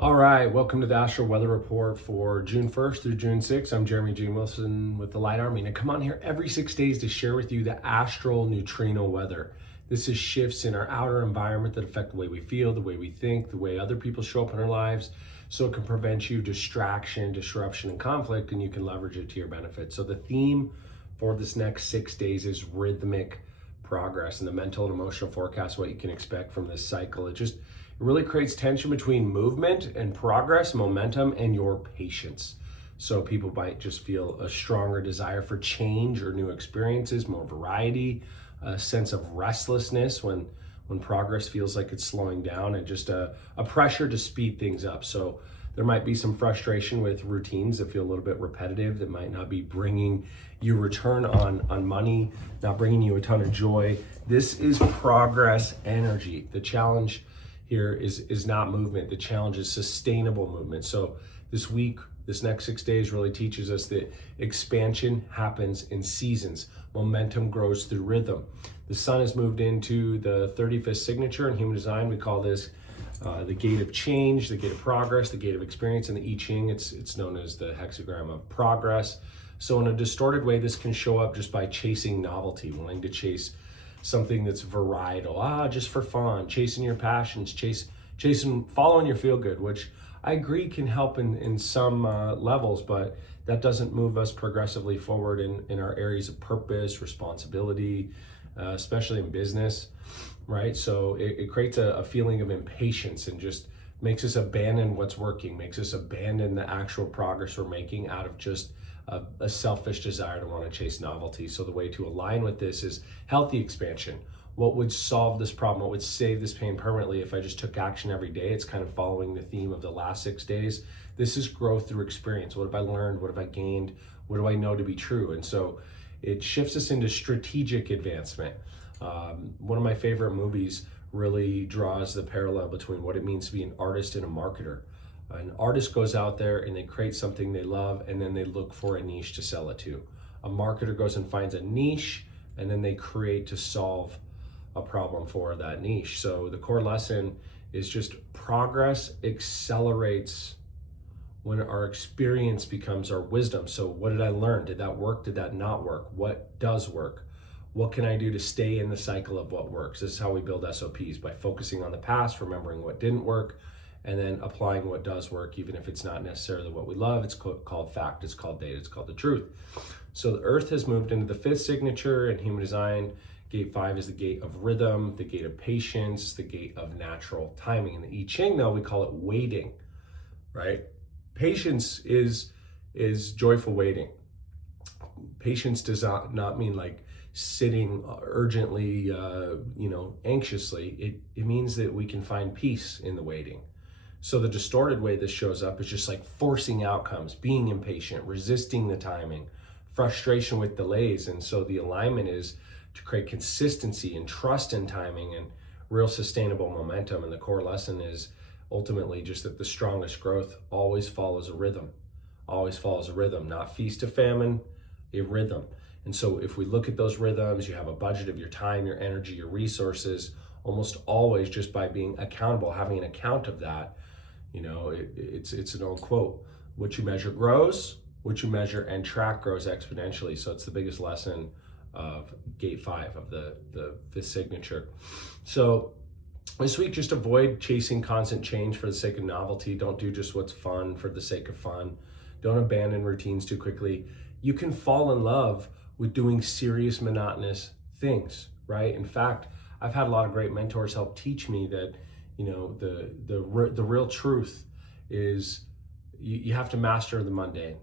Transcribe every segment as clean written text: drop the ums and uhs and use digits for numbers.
All right, welcome to the Astral Weather Report for June 1st through June 6th. I'm Jeremy G. Wilson with the Light Army, and I come on here every 6 days to share with you the astral neutrino weather. This is shifts in our outer environment that affect the way we feel, the way we think, the way other people show up in our lives, so it can prevent you distraction, disruption, and conflict, and you can leverage it to your benefit. So the theme for this next 6 days is rhythmic progress, and the mental and emotional forecast, what you can expect from this cycle. It really creates tension between movement and progress, momentum, and your patience. So people might just feel a stronger desire for change or new experiences, more variety, a sense of restlessness when progress feels like it's slowing down, and just a pressure to speed things up. So there might be some frustration with routines that feel a little bit repetitive, that might not be bringing you return on money, not bringing you a ton of joy. This is progress energy. The challenge here is not movement. The challenge is sustainable movement. So this week, this next 6 days really teaches us that expansion happens in seasons. Momentum grows through rhythm. The sun has moved into the 35th signature in human design. We call this the gate of change, the gate of progress, the gate of experience. In the I Ching, it's known as the hexagram of progress. So in a distorted way, this can show up just by chasing novelty, wanting to chase something that's varietal, just for fun, chasing your passions, chasing, following your feel good, which I agree can help in some levels, but that doesn't move us progressively forward in our areas of purpose, responsibility, especially in business, right? So it creates a feeling of impatience and just makes us abandon what's working, makes us abandon the actual progress we're making out of just a selfish desire to want to chase novelty. So the way to align with this is healthy expansion. What would solve this problem? What would save this pain permanently if I just took action every day? It's kind of following the theme of the last 6 days. This is growth through experience. What have I learned? What have I gained? What do I know to be true? And so it shifts us into strategic advancement. One of my favorite movies really draws the parallel between what it means to be an artist and a marketer. An artist goes out there and they create something they love, and then they look for a niche to sell it to. A marketer goes and finds a niche, and then they create to solve a problem for that niche. So the core lesson is just progress accelerates when our experience becomes our wisdom. So what did I learn? Did that work? Did that not work? What does work? What can I do to stay in the cycle of what works? This is how we build SOPs, by focusing on the past, remembering what didn't work, and then applying what does work, even if it's not necessarily what we love. It's called fact, it's called data, it's called the truth. So the Earth has moved into the 5th signature in human design. Gate 5 is the gate of rhythm, the gate of patience, the gate of natural timing. In the I Ching, though, we call it waiting, right? Patience is joyful waiting. Patience does not mean like sitting urgently, anxiously. It means that we can find peace in the waiting. So the distorted way this shows up is just like forcing outcomes, being impatient, resisting the timing, frustration with delays. And so the alignment is to create consistency and trust in timing and real sustainable momentum. And the core lesson is ultimately just that the strongest growth always follows a rhythm, not feast to famine, a rhythm. And so if we look at those rhythms, you have a budget of your time, your energy, your resources, almost always just by being accountable, having an account of that. It's an old quote: what you measure grows, what you measure and track grows exponentially. So it's the biggest lesson of gate 5 of the 5th signature. So this week, just avoid chasing constant change for the sake of novelty. Don't do just what's fun for the sake of fun. Don't abandon routines too quickly. You can fall in love with doing serious, monotonous things, right? In fact, I've had a lot of great mentors help teach me that, the real truth is you have to master the mundane.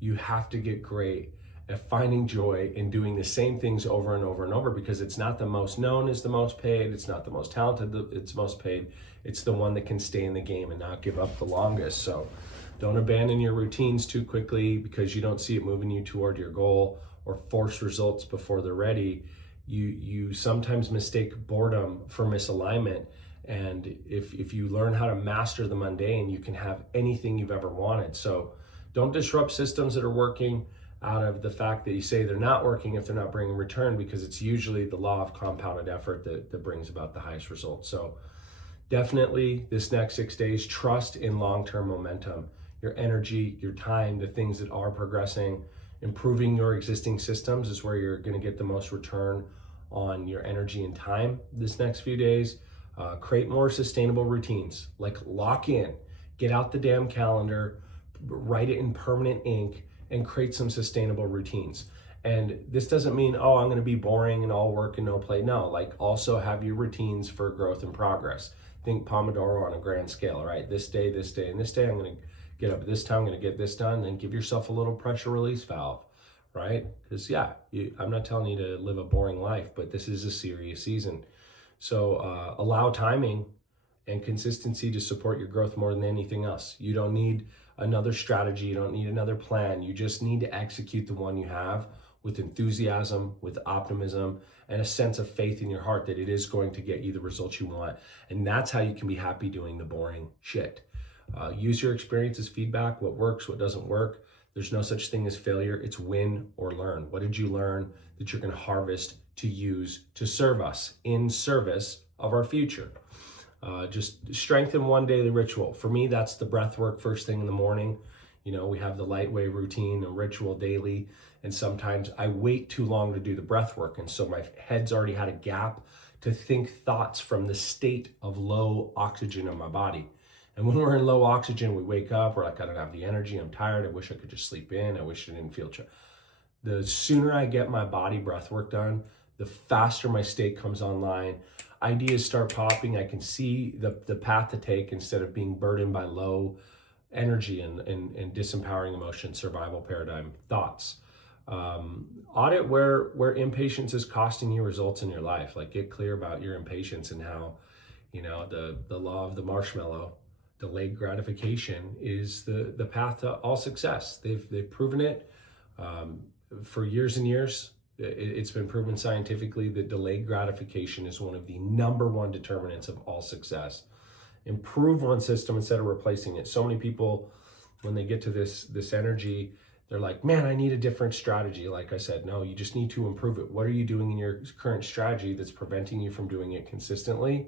You have to get great at finding joy in doing the same things over and over and over, because it's not the most known is the most paid. It's not the most talented it's most paid. It's the one that can stay in the game and not give up the longest. So don't abandon your routines too quickly because you don't see it moving you toward your goal, or force results before they're ready. You sometimes mistake boredom for misalignment. And if you learn how to master the mundane, you can have anything you've ever wanted. So don't disrupt systems that are working out of the fact that you say they're not working if they're not bringing return, because it's usually the law of compounded effort that brings about the highest results. So Definitely this next 6 days, trust in long-term momentum, your energy, your time, the things that are progressing. Improving your existing systems is where you're going to get the most return on your energy and time this next few days. Create more sustainable routines, like lock in, get out the damn calendar, write it in permanent ink, and create some sustainable routines. And this doesn't mean, oh, I'm going to be boring and all work and no play. No, like also have your routines for growth and progress. Think Pomodoro on a grand scale, right? This day, and this day, I'm going to get up at this time, I'm going to get this done, and give yourself a little pressure release valve, right? Because I'm not telling you to live a boring life, but this is a serious season. So allow timing and consistency to support your growth more than anything else. You don't need another strategy. You don't need another plan. You just need to execute the one you have with enthusiasm, with optimism, and a sense of faith in your heart that it is going to get you the results you want. And that's how you can be happy doing the boring shit. Use your experience as feedback, what works, what doesn't work. There's no such thing as failure. It's win or learn. What did you learn that you're going to harvest to use to serve us in service of our future? Just strengthen one daily ritual. For me, that's the breath work first thing in the morning. You know, we have the lightweight routine, a ritual daily, and sometimes I wait too long to do the breath work. And so my head's already had a gap to think thoughts from the state of low oxygen in my body. And when we're in low oxygen, we wake up, we're like, I don't have the energy, I'm tired, I wish I could just sleep in, I wish I didn't feel The sooner I get my body breath work done, the faster my state comes online. Ideas start popping. I can see the path to take instead of being burdened by low energy and disempowering emotion, survival paradigm thoughts. Audit where impatience is costing you results in your life. Like, get clear about your impatience and how, you know, the law of the marshmallow, delayed gratification is the path to all success. They've proven it for years and years. It's been proven scientifically that delayed gratification is one of the number one determinants of all success. Improve one system instead of replacing it. So many people, when they get to this energy, they're like, man, I need a different strategy. Like I said, no, you just need to improve it. What are you doing in your current strategy that's preventing you from doing it consistently?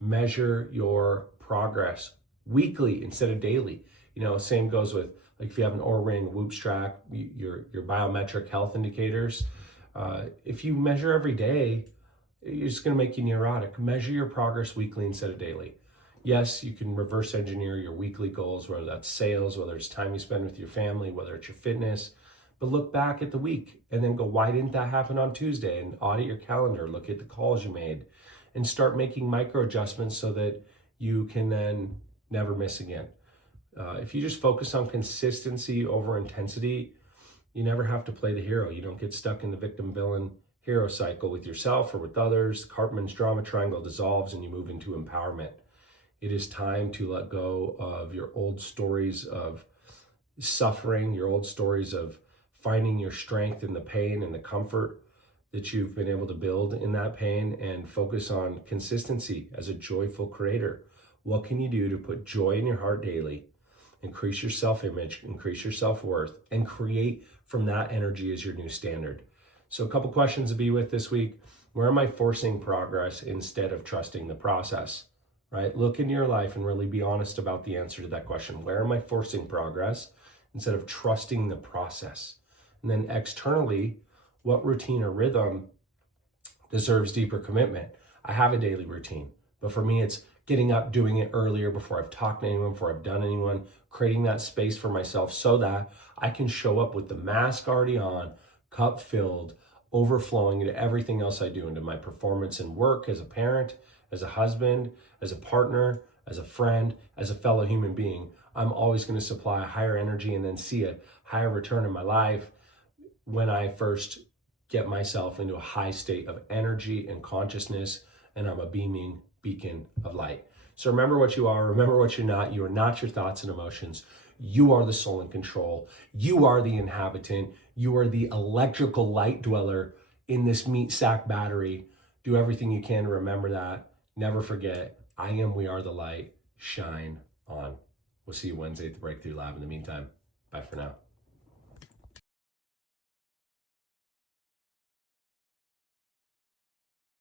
Measure your progress weekly instead of daily. You know, same goes with, like, if you have an Oura Ring, Whoop track, your biometric health indicators. If you measure every day, it's going to make you neurotic. Measure your progress weekly instead of daily. Yes, you can reverse engineer your weekly goals, whether that's sales, whether it's time you spend with your family, whether it's your fitness, but look back at the week and then go, why didn't that happen on Tuesday? And audit your calendar, look at the calls you made, and start making micro adjustments so that you can then never miss again. If you just focus on consistency over intensity, you never have to play the hero. You don't get stuck in the victim, villain, hero cycle with yourself or with others. Cartman's drama triangle dissolves and you move into empowerment. It is time to let go of your old stories of suffering, your old stories of finding your strength in the pain and the comfort that you've been able to build in that pain, and focus on consistency as a joyful creator. What can you do to put joy in your heart daily? Increase your self-image, increase your self-worth, and create from that energy as your new standard. So a couple questions to be with this week. Where am I forcing progress instead of trusting the process, right? Look into your life and really be honest about the answer to that question. Where am I forcing progress instead of trusting the process? And then externally, what routine or rhythm deserves deeper commitment? I have a daily routine, but for me, it's getting up, doing it earlier before I've talked to anyone, before I've done anyone, creating that space for myself so that I can show up with the mask already on, cup filled, overflowing into everything else I do, into my performance and work as a parent, as a husband, as a partner, as a friend, as a fellow human being. I'm always going to supply a higher energy and then see a higher return in my life when I first get myself into a high state of energy and consciousness, and I'm a beaming beacon of light. So remember what you are, remember what you're not. You are not your thoughts and emotions. You are the soul in control. You are the inhabitant. You are the electrical light dweller in this meat sack battery. Do everything you can to remember that. Never forget, I am, we are the light. Shine on. We'll see you Wednesday at the Breakthrough Lab. In the meantime, bye for now.